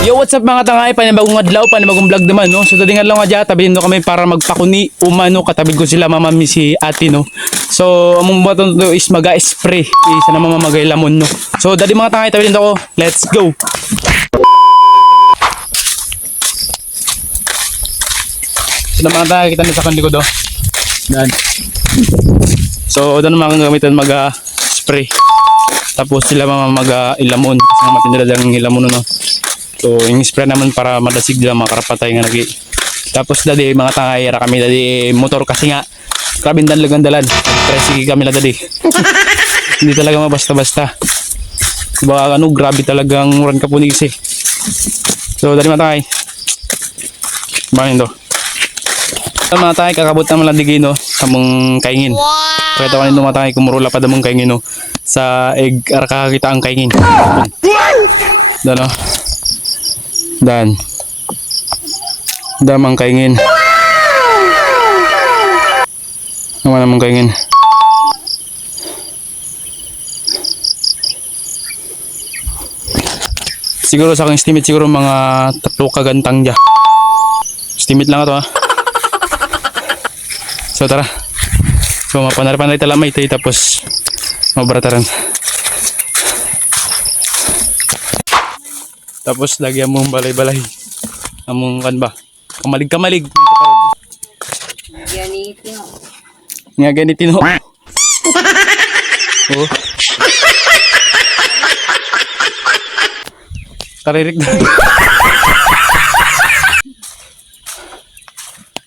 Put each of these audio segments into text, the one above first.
Yo, what's up mga tangay? Panibagong adlaw, panibagong vlog naman, no? So, dating adlaw nga dyan, tabihin no kami para magpakuni umano, katabid ko sila mamami si ate, no? So, among baton to is maga-spray. Isa na mamamagay lamon, no? So, dali mga tangay, tabihin ako. Let's go! So, mga tangay, kita na sa kanlikod, oh. Dan. So, doon naman gamitin mag-spray. Tapos sila mamamaga-ilamon. Kasi nga matindala lang yung ilamon, no? So, yung spray naman para madasig nila mga karapatay nga lagi. Tapos dali, mga tangayera kami dali motor kasi nga krabing danlagan dalan. Sige kami na dali. Hindi talaga mabasta-basta. Diba ano, grabe talagang run ka punis eh. So, dali mga tangay. Bangin do. So, mga tangay, kakabot naman lang digay no, sa mong kaingin. Pakita ko nito mga tangay, kumurula pa damong kaingin no. Sa egg, kakakita ang kaingin. Doon no. Dan damang kaingin. Naman namang kaingin. Siguro sa aking estimate siguro mga 3 kagantang dya. Estimate lang ito ha. So tara. So mapanari-panari talamay tayo tapos mabarataran. Tapos lagyan mong balay-balay. Among kan ba? Kamalig-kamalig. Ganitino. Nga ganitino. Oh. Karirik na.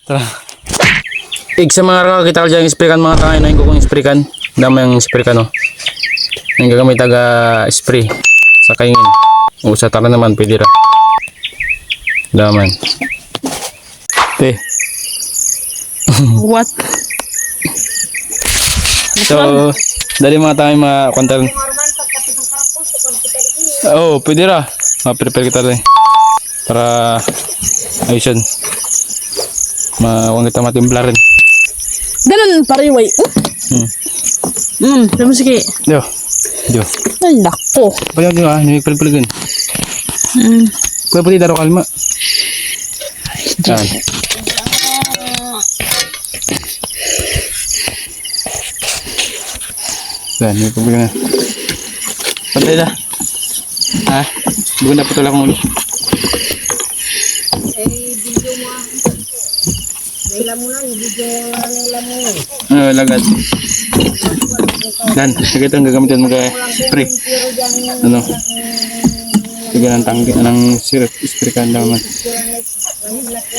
Tara. Sa mga kakita ko dyan, spray kan mga tangay na yung kukong spray kan. Dama yung spray kan, no? Yung gagamit taga-spray sa kaingin. O sa tara naman, pwede ra. Daman. Te. What? So, dali mga tayo mga kwantal. Oo, pwede ra. Ma-prepare kita rin. Para ayusin. Mawang kita matimpla rin. Ganun pariway. Sabi sige. Dio. Ay, nako. Pagyan nyo hindi paligan. Kuya pati daro kalma. Yan. Yan, may pagbigan na. Pantay na. Ha? Bukan na putol akong ulo. Video mo. Naila mo na, video naila mo. Lagad. Dan, sige ito ang gagamitin mag-spray. Ano? Sige ng tanggi, ng syrup, spray ka naman.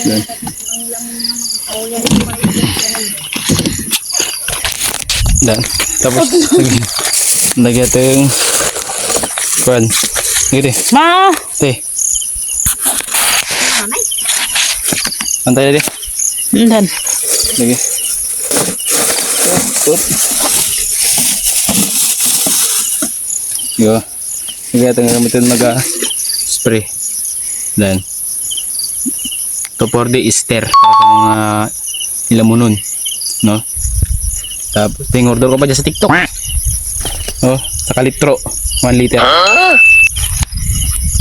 Dan. Dan. Tapos, lagyan ito yung kuwan. Sige, Ma! te. Pantay na di. Dan. Lagi. Yo. Sige, ito nga gamitin mag-spray. Then, to for the ester para sa mga ilamunon. No? Tapos, ting order ko pa dyan sa TikTok. Oh, sa kalitro. 1 liter.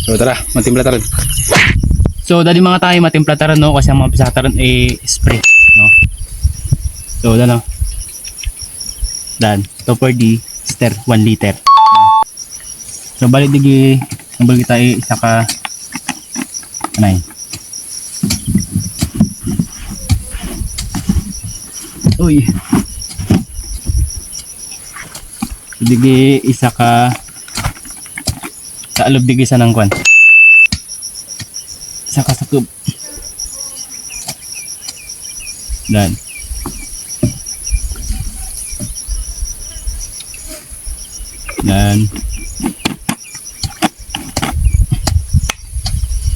So, tara, matimpla taran. So, dali mga tayo matimpla taran, no? Kasi ang mga pisataran ay spray, no? So, dala. Dan, to for the ester 1 liter. So balik digi ang balik kita isa ka anay. Uy. Digi isa ka sa alob digi sa nang kwan. Isa ka sa kub. Dan. Dan.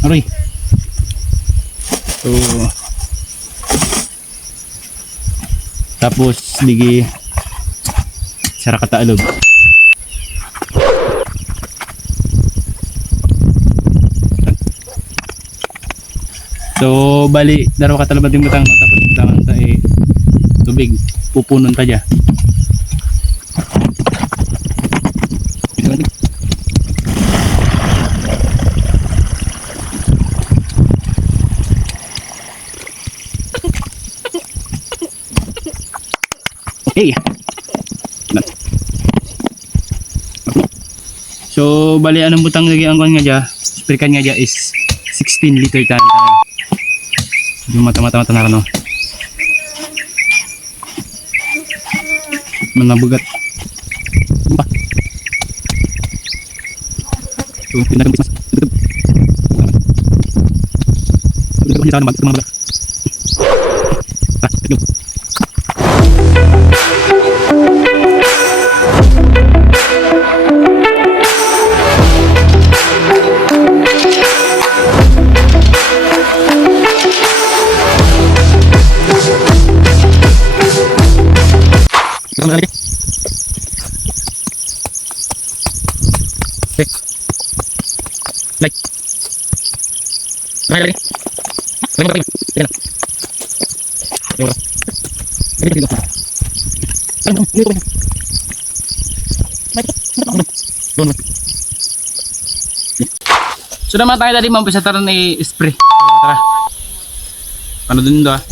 Aray. So, tapos ligi sara kataalog. So bali darawa ka talaga butang tapos tangan sa tubig pupunon ta dya. Hey! So, bali anong butang lagi ang kuan nga dya, spray can nga dya is 16 liter tan. Yung mata-mata na no. Manabugat. Ba? So, pinag-business. Ito naman mga ito. Like. Lagi. Lagi. Yan. Yan. Ini dito. Ano? Dito. So naman tayo tadi mampisa tara ni spray. Tara. Ano din do ah?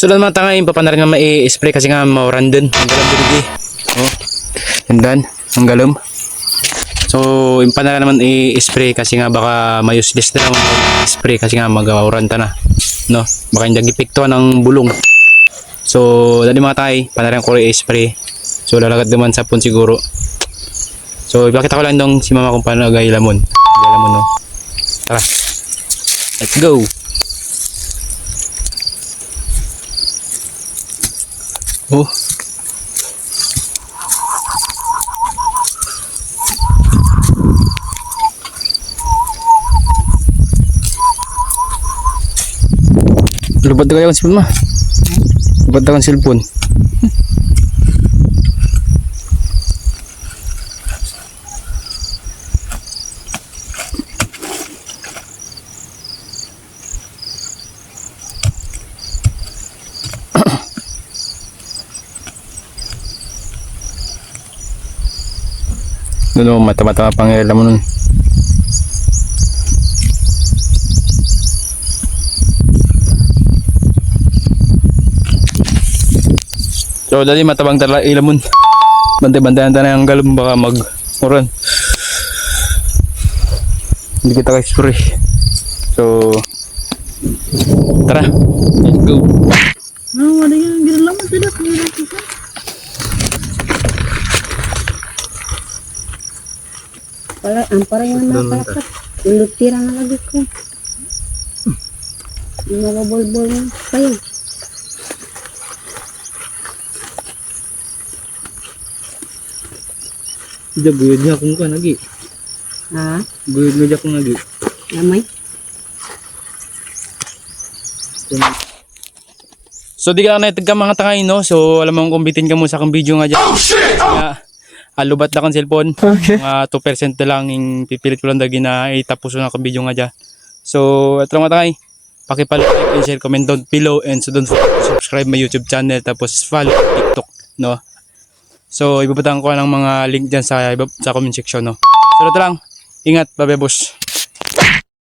So doon mga tanga, yung papa na rin na mai-spray kasi nga mauran din. Ang galam din eh. Oh. Yandan, ang galam. So yung pa na rin naman i-spray kasi nga baka may useless na naman i-spray kasi nga mag-auran ta na. No? Baka hindi epekto ng bulong. So dali mga tay, pa na rin ko i-spray. So lalagad naman sa pun siguro. So ipakita ko lang dong si mama kung paano gay lamon. Gay lamon no. Tara. Let's go. Oh. Lubat na kayo ang cellphone ma. Lubat na ang cellphone. Doon mata-mata pangilan mo nun. So dali matabang tala ilamon. Bantay-bantayan tayo ng galom baka mag-uran. Hindi kita ka-spray. So tara, let's go. Wala yan. Ginala mo sila. Parang yung nakakap. Ulutira nga lagi ko. Yung mababol-bol mo kayo. Ida guyod niya kung ka nagi. Ha? Guyod mo niya kung nagi. Lamay? So di ka na naitag ka mga tangay no. So alam mo kung bitin ka mo sa akong video nga dyan. Oh shit! Alubat na kang cellphone. Okay. Mga 2% na lang yung pipilit ko lang dagi na itapos na akong video nga dyan. So ito lang mga tangay. Pakipalo, like and share, comment down below. And so don't forget to subscribe my YouTube channel. Tapos follow TikTok no. So ibabatan ko ng mga link dyan sa comment section no. So ito lang. Ingat, bye bye boss.